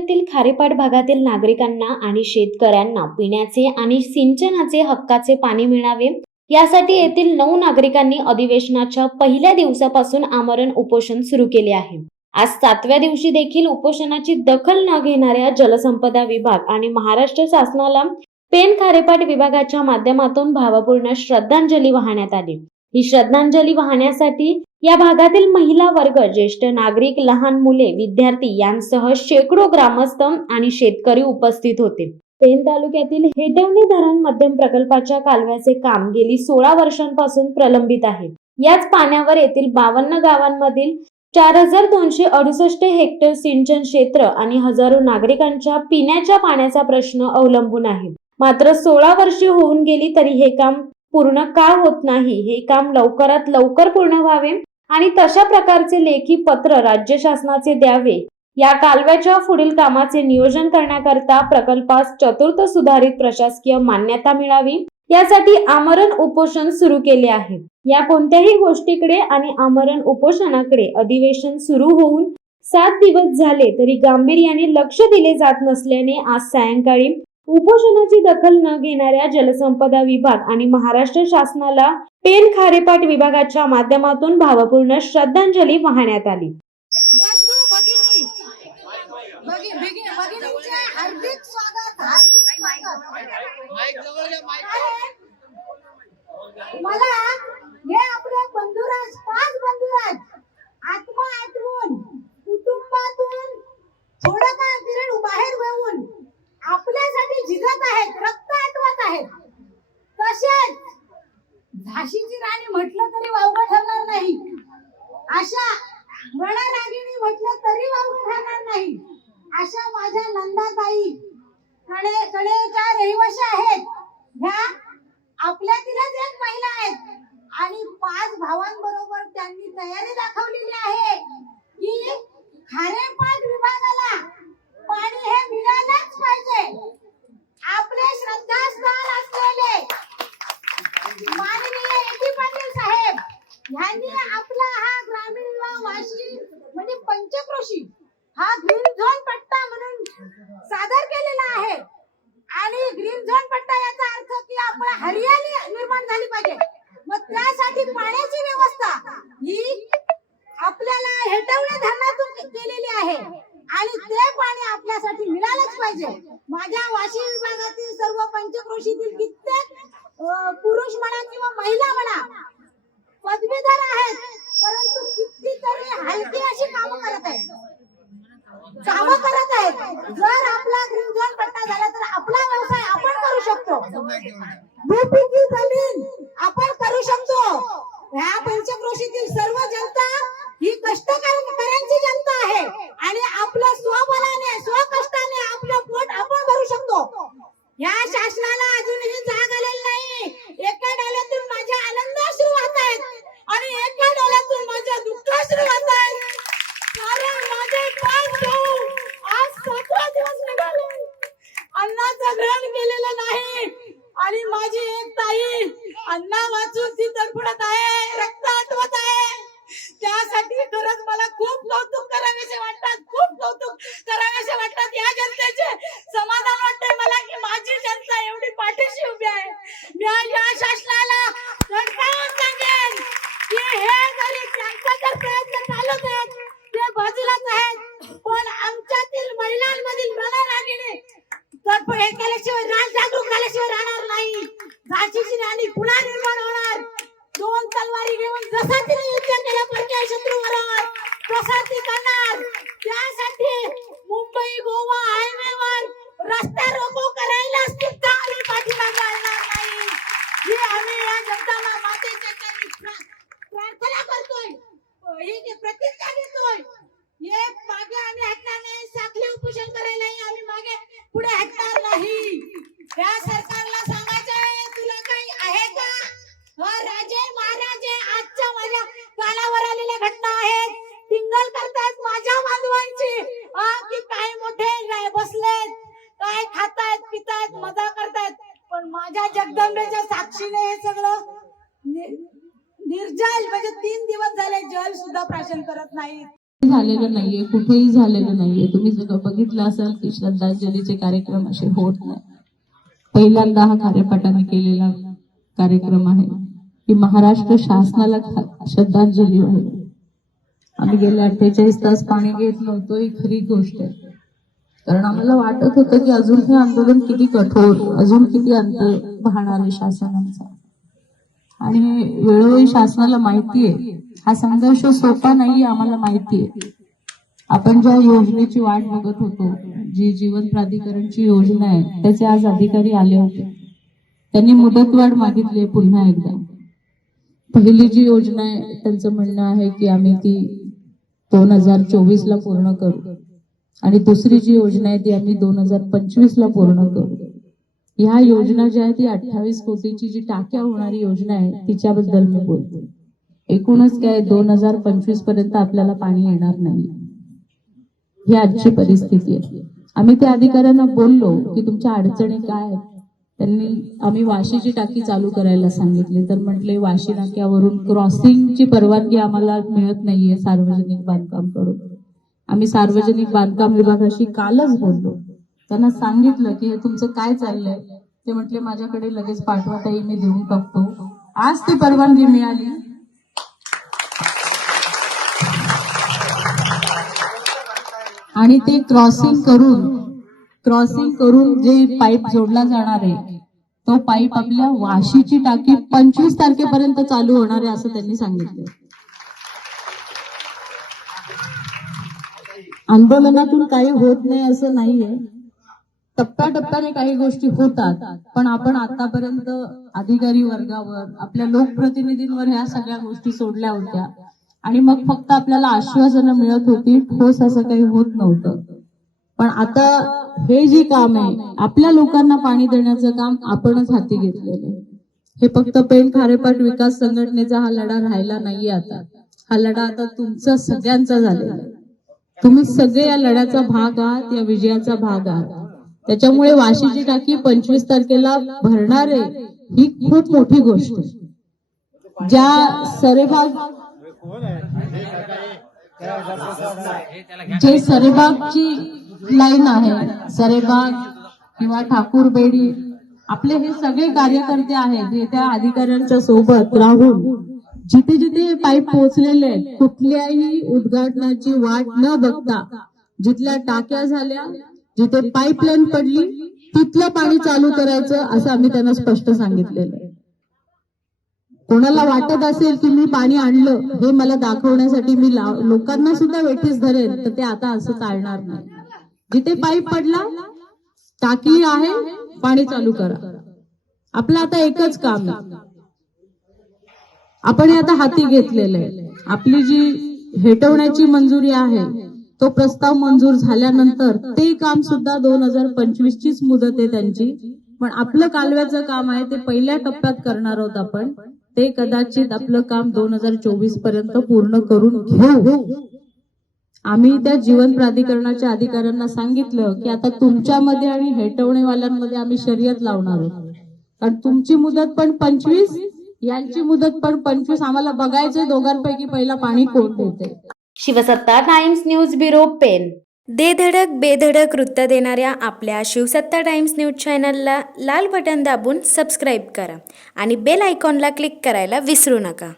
तालुक्यातील खारेपाट भागातील नागरिकांना आणि शेतकऱ्यांना पिण्याचे आणि सिंचनाचे हक्काचे पाणी मिळावे यासाठी येथील 9 नागरिकांनी अधिवेशनाच्या पहिल्या दिवसापासून आमरण उपोषण सुरू केले आहे। आज 7व्या दिवशी देखील उपोषणाची दखल न घेणाऱ्या जलसंपदा विभाग आणि महाराष्ट्र शासनाला पेन खारेपाट विभागाच्या माध्यमातून भावपूर्ण श्रद्धांजली वाहण्यात आली। ही श्रद्धांजली वाहण्यासाठी या भागातील महिला वर्ग, ज्येष्ठ नागरिक, लहान मुले, विद्यार्थी यांसह शेकडो ग्रामस्थ आणि शेतकरी उपस्थित होते। पेन तालुक्यातील हेटवणे धरण मध्यम प्रकल्पाच्या कालव्याचे काम गेली 16 वर्षांपासून प्रलंबित आहे। याच पाण्यावर येथील 52 गावांमधील 4268 हेक्टर सिंचन क्षेत्र आणि हजारो नागरिकांच्या पिण्याच्या पाण्याचा प्रश्न अवलंबून आहे। मात्र 16 वर्षे होऊन गेली तरी हे काम पूर्ण का होत नाही? हे काम लवकरात लवकर पूर्ण व्हावे आणि तशा प्रकारचे लेखी पत्र राज्य शासनाचे द्यावे। या कालव्याच्या पुढील कामाचे नियोजन करण्याकरता प्रकल्पास चतुर्थ सुधारित प्रशासकीय मान्यता मिळावी यासाठी आमरण उपोषण सुरू केले आहे। या कोणत्याही गोष्टीकडे आणि आमरण उपोषणाकडे अधिवेशन सुरू होऊन 7 दिवस झाले तरी गांभीर्याने लक्ष दिले जात नसल्याने आज सायंकाळी उपोषणाची दखल न घेणाऱ्या जलसंपदा विभाग आणि महाराष्ट्र शासनाला पेन खारेपाट विभागाच्या माध्यमातून भावपूर्ण श्रद्धांजली वाहण्यात आली। हार्दिक स्वागत, मला हे आपले बंधुराज, 5 बंधुराज आत्मा आठवून कुटुंबातून थोडं काय पिरियड बाहेर येऊन आपल्यासाठी झिजत आहेत, रक्त आटवत आहेत। तसेच झाशीची राणी म्हटलं तरी वावगं ठरणार नाही, अशा रणरागिणी म्हटलं तरी वावगं ठरणार नाही, अशा माझ्या नंदाताई कडेच्या रहिवाशी आहेत। ह्या आपल्यातीलच एक महिला आहेत आणि 5 भावांबरोबर त्यांनी तयारी दाखवलेली आहे की खारेपाट विभागाला पाणी हे मिळालंच पाहिजे। आपले श्रद्धास्थान असलेले माननीय ए.टी. पाटील साहेब यांनी आपला हा ग्रामीण विभाग वाशी म्हणजे पंचक्रोशी हा ग्रीन झोन पट्टा म्हणून सादर केलेला आहे आणि ग्रीन झोन पट्टा याचा अर्थ की आपला हरियाली निर्माण झाली पाहिजे। मग त्यासाठी पाण्याची व्यवस्था ही आपल्याला हेटवणे धरणातून केलेली आहे आणि ते पाणी आपल्यासाठी मिळालंच पाहिजे। माझ्या वाशी विभागातील सर्व पंचक्रोशीतील कित्येक पुरुष म्हणा किंवा महिला म्हणा पदवीधर आहेत, परंतु कितीतरी हलकी अशी कामं करत आहेत। जर आपला ग्रीन झोन पट्टा झाला तर आपला व्यवसाय आपण करू शकतो, बेपीकी जमीन आपण करू शकतो। ह्या पंचक्रोशीतील सर्व जनता ही कष्टकऱ्यांची जनता आहे आणि आपल्या स्वबलाने स्वकष्टाने आपलं पोट आपण भरू शकतो। या शासनाला अजूनही जाग आलेली नाही। एका डोळ्यातून माझे आनंदाश्रू वाहत आहेत आणि एका डोळ्यातून माझे दुःखाश्रू वाहत आहेत। कारण माझे 5 भाऊ आज 7वा दिवस निघाले, अन्नाचं ग्रहण केलेलं नाही आणि माझी एक ताई अन्ना वाचून ती तडफडत आहे, रक्त आटवत आहे। त्यासाठी खरंच मला खूप कौतुक करावेसे वाटतात, खूप कौतुक करावेसे वाटतात। या जनतेचे समाधान वाटते मला की माझी जनता एवढी पाठीशी उभी आहे। मी या शासनाला धडकावून सांगेन की हे जरी त्यांचा प्रयत्न चालत आहेत ते बाजूलाच आहेत, पण आमच्यातील महिलांमधील रणरागिणी तडफड हे केल्याशिवाय जागरूक झाल्याशिवाय राहणार नाही। झाशीची राणी पुन्हा निर्माण होणार। 2 तलवारी घेऊन जसा तिने युद्ध केलं परकीय शत्रूबरोबर तसा ती करणार। त्यासाठी मुंबई गोवा हायवेवर रस्ता रोको करायला सुद्धा आम्ही पाठीमागे आणणार नाही। ही आम्ही या जनता मातेच्या चरणी प्रार्थना करतोय, ही प्रतिज्ञा घेतोय। हे मागे आम्ही हटणार नाही, साखळी उपोषण करायलाही आम्ही मागे पुढे हटणार नाही। या सरकारला सांगायचंय तुला काही आहे का? राजे महाराजे आजच्या माझ्या कानावर आलेल्या घटना आहेत, टिंगल करतायत माझ्या बांधवांची की काय मोठे बसलेत, काय खातायत पितायत मजा करतायत, पण माझ्या जगदंबेच्या साक्षीने हे सगळं निर्जल म्हणजे 3 दिवस झाले जल सुद्धा प्राशन करत नाहीत। झालेलं नाहीये, कुठेही झालेलं नाहीये. तुम्ही जर बघितलं असाल की श्रद्धांजलीचे कार्यक्रम असे होत नाही. पहिल्यांदा हा खारेपाटाने केलेला कार्यक्रम आहे की महाराष्ट्र शासनाला श्रद्धांजली व्हावी. आम्ही गेले 48 तास पाणी घेत नव्हतो, ही खरी गोष्ट आहे. कारण आम्हाला वाटत होतं की अजून हे आंदोलन किती कठोर, अजून किती अंत वाहणार आहे शासनाचा. आणि वेळोवेळी शासनाला माहितीये हा संघर्ष सोपा नाहीये, आम्हाला माहितीये. आपण ज्या योजनेची वाट बघत होतो, जी जीवन प्राधिकरणची योजना आहे, त्याचे आज अधिकारी आले होते. त्यांनी मुदतवाढ मागितली पुन्हा एकदा. पहिली जी योजना आहे त्यांचं म्हणणं आहे की आम्ही ती 2024 ला पूर्ण करू आणि दुसरी जी योजना आहे ती आम्ही 2025 ला पूर्ण करू. ह्या योजना ज्या आहे ती 28 कोटीची जी टाक्या होणारी योजना आहे तिच्याबद्दल मी बोलतो. एकूणच काय 2025 पर्यंत आपल्याला पाणी येणार नाही, ही आजची परिस्थिती आहे. आम्ही त्या अधिकाऱ्यांना बोललो की तुमच्या अडचणी काय आहेत. आम्ही वाशीची टाकी चालू करायला सांगितली, तर म्हटले वाशी नाक्यावरून क्रॉसिंगची परवानगी आम्हाला मिळत नाहीये सार्वजनिक बांधकाम कडून. आम्ही सार्वजनिक बांधकाम विभागाशी कालच बोललो, त्यांना सांगितलं की हे तुमचं काय चाललंय. ते म्हटले माझ्याकडे लगेच पाठवा ताई, मी देऊन टाकतो. आज ती परवानगी मिळाली. आणि ते क्रॉसिंग करून जे पाईप जोडला जाणार आहे तो पाईप आपल्या वाशीची टाकी 25 तारखेपर्यंत चालू होणार आहे असं त्यांनी सांगितलं. आंदोलनातून काही होत नाही असं नाहीये, टप्प्याटप्प्याने काही गोष्टी होतात. पण आपण आतापर्यंत अधिकारी वर्गावर, आपल्या लोकप्रतिनिधींवर ह्या सगळ्या गोष्टी सोडल्या होत्या आणि मग फक्त आपल्याला आश्वासनं मिळत होती, ठोस असं काही होत नव्हतं. पण आता हे जे काम आहे, आपल्या लोकांना पाणी देण्याचं काम आपणच हाती घेतलेलं आहे. हे फक्त पेण खारेपाट विकास संघटनेचा हा लढा राहिला नाहीये. आता हा लढा आता तुमचा सगळ्यांचा झालेला आहे. तुम्ही सगळे या लढ्याचा भाग आहात, या विजयाचा भाग आहात. त्याच्यामुळे वाशीची टाकी 25 तारखेला भरणार आहे ही खूप मोठी गोष्ट आहे. ज्या सरेबागची लाईन आहे, सरेबाग किंवा ठाकूरबेडी, आपले हे सगळे कार्यकर्ते आहेत हे त्या अधिकाऱ्यांच्या सोबत राहून जिथे जिथे पाईप पोहोचलेले आहेत कुठल्याही उद्घाटनाची वाट न बघता, जिथल्या टाक्या झाल्या, जिथे पाईपलाईन पडली तिथलं पाणी चालू करायचं असं आम्ही त्यांना स्पष्ट सांगितलेलं आहे. कोणाला वाटत असेल की मी पाणी आणलं हे मला दाखवण्यासाठी मी लोकांना सुद्धा वेठीस धरेन, तर ते आता असं चालणार नाही. जिथे पाईप पडला, टाकी आहे, पाणी चालू करा. आपलं आता एकच काम आहे, आपण हे आता हाती घेतलेलं आहे. आपली जी हेटवण्याची मंजुरी आहे तो प्रस्ताव मंजूर झाल्यानंतर ते काम सुद्धा 2025 चीच मुदत आहे त्यांची. पण आपलं कालव्याचं काम आहे ते पहिल्या टप्प्यात करणार आहोत आपण. ते कदाचित आपलं काम 2024 पर्यंत पूर्ण करून घेऊ. आम्ही त्या जीवन प्राधिकरणाच्या अधिकाऱ्यांना सांगितलं की आता तुमच्यामध्ये आणि हेटवणेवाल्यांमध्ये आम्ही शर्यत लावणार आहोत. कारण तुमची मुदत पण 25, यांची मुदत पण 25. आम्हाला बघायचंय दोघांपैकी पहिला पाणी कोण देते. शिवसत्ता टाइम्स न्यूज ब्युरो पेन. दे धडक बेधडक वृत्त देणाऱ्या आपल्या शिवसत्ता टाइम्स न्यूज चॅनलला लाल बटन दाबून सबस्क्राईब करा आणि बेल आयकॉनला क्लिक करायला विसरू नका.